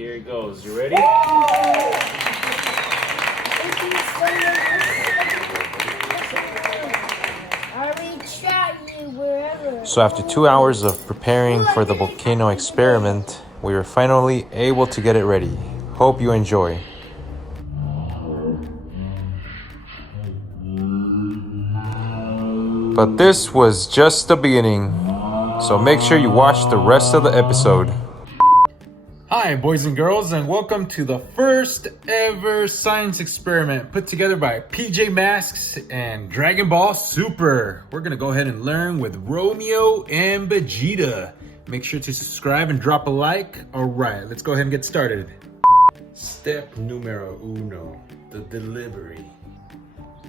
here it goes. You ready? So after 2 hours of preparing for the volcano experiment, we were finally able to get it ready. Hope you enjoy. But this was just the beginning, so make sure you watch the rest of the episode. Hi boys and girls, and welcome to the first ever science experiment put together by PJ Masks and Dragon Ball Super. We're gonna go ahead and learn with Romeo and Vegeta. Make sure to subscribe and drop a like. All right, let's go ahead and get started. Step numero uno, the delivery.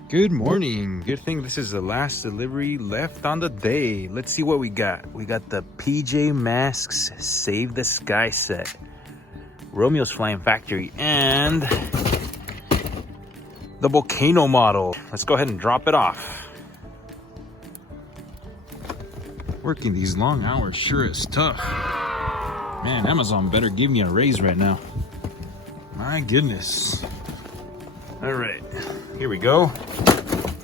Good morning. Good thing this is the last delivery left on the day. Let's see what we got. We got the PJ Masks Save the Sky set, Romeo's Flying Factory, and the Volcano model. Let's go ahead and drop it off. Working these long hours sure is tough. Man, Amazon better give me a raise right now. My goodness. All right, here we go.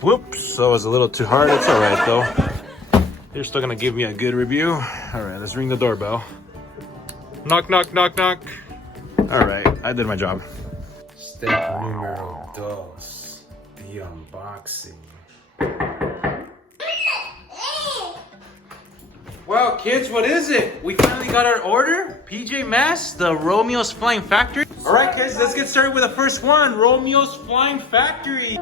Whoops, that was a little too hard. It's all right though. They're still gonna give me a good review. All right, let's ring the doorbell. Knock, knock, knock, knock. All right, I did my job. Step numero dos, the unboxing. Well, kids, what is it? We finally got our order. PJ Masks, the Romeo's Flying Factory. All right, kids, let's get started with the first one. Romeo's Flying Factory.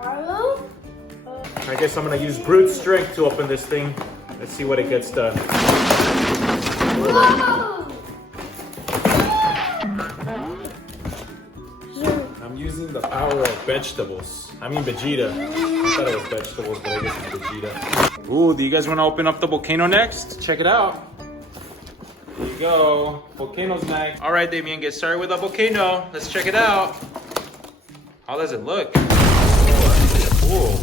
Carlo? I guess I'm gonna use brute strength to open this thing. Let's see what it gets done. Whoa! I'm using the power of vegetables. I mean Vegeta. I thought it was vegetables, but I guess it's Vegeta. Ooh, do you guys wanna open up the volcano next? Check it out. Here you go. Volcano's next. All right, Damien, get started with the volcano. Let's check it out. How does it look? Cool.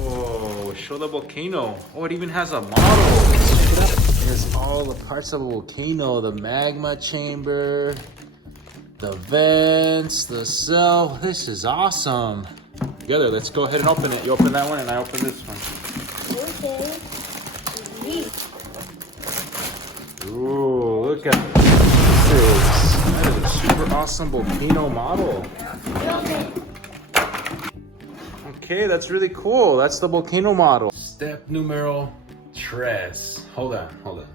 Whoa, show the volcano. Oh, it even has a model. Check it out. Here's all the parts of a volcano. The magma chamber, the vents, the cell. This is awesome. Together, let's go ahead and open it. You open that one and I open this one. Okay. Ooh, look at this. That is a super awesome volcano model. Okay, that's really cool. That's the volcano model. Step numero tres. Hold on.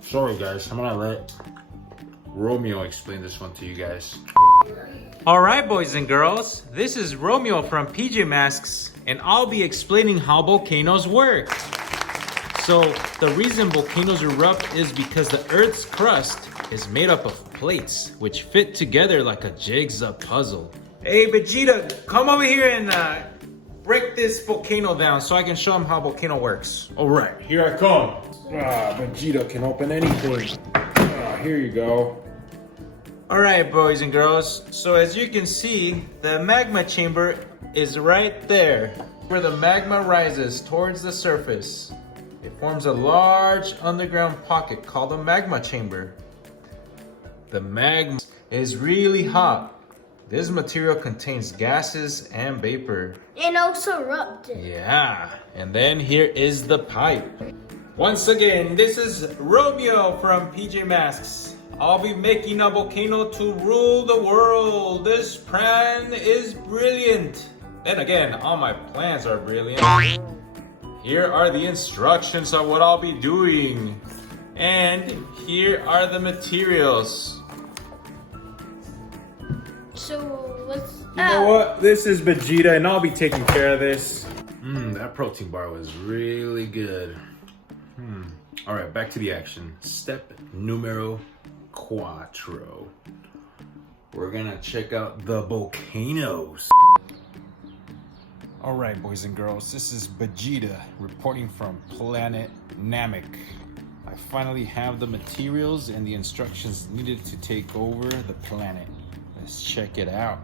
Sorry guys, I'm gonna let Romeo explain this one to you guys. All right, boys and girls, this is Romeo from PJ Masks, and I'll be explaining how volcanoes work. So the reason volcanoes erupt is because the Earth's crust is made up of plates which fit together like a jigsaw puzzle. Hey Vegeta, come over here and break this volcano down so I can show him how volcano works. All right, here I come. Vegeta can open anything. Here you go. All right, boys and girls. So as you can see, the magma chamber is right there where the magma rises towards the surface. It forms a large underground pocket called a magma chamber. The magma is really hot. This material contains gases and vapor. And also erupted. Yeah, and then here is the pipe. Once again, this is Romeo from PJ Masks. I'll be making a volcano to rule the world. This plan is brilliant. Then again, all my plans are brilliant. Here are the instructions of what I'll be doing. And here are the materials. So what's You know what? This is Vegeta and I'll be taking care of this. That protein bar was really good. All right, back to the action. Step numero cuatro. We're gonna check out the volcanoes. All right, boys and girls, this is Vegeta reporting from planet Namek. I finally have the materials and the instructions needed to take over the planet. Let's check it out.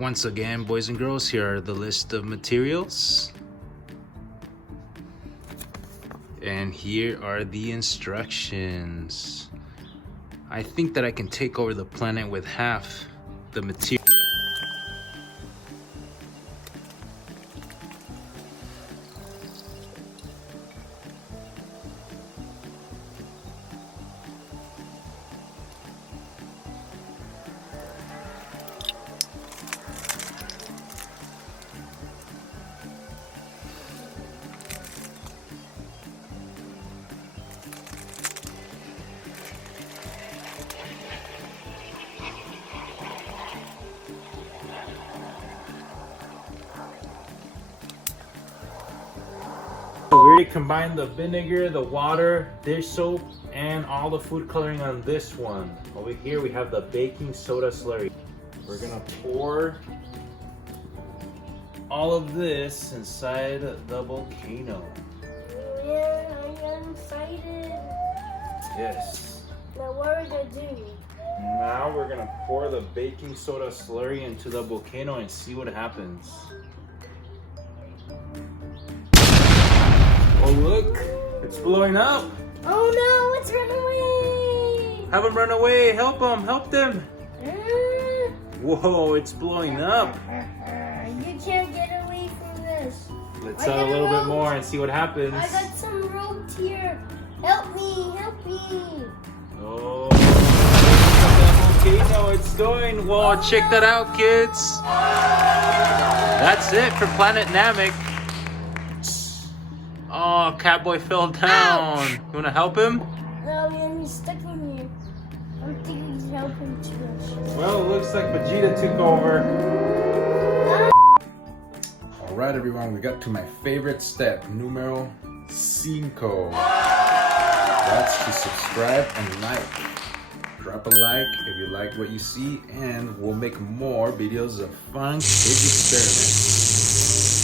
Once again, boys and girls, here are the list of materials. And here are the instructions. I think that I can take over the planet with half the material. We already combined the vinegar, the water, dish soap, and all the food coloring on this one. Over here we have the baking soda slurry. We're gonna pour all of this inside the volcano. Yeah, I'm excited. Yes. Now what are we gonna do? Now we're gonna pour the baking soda slurry into the volcano and see what happens. Oh look, it's blowing up. Oh no, it's run away! Have him run away, help him, help them. Uh, Whoa, it's blowing up. You can't get away from this. Let's I add a got little bit rope. more and see what happens. I got some rope here. Help me, help me. Oh, the volcano, it's going. Whoa, check that out, kids. That's it for Planet Namek. Oh, Catboy fell down. Ouch. You wanna help him? No, man, he's stuck in here. I'm thinking he's helping too much. Well, it looks like Vegeta took over. Alright everyone, we got to my favorite step, numero 5. That's to subscribe and like. Drop a like if you like what you see, and we'll make more videos of fun kids experiments.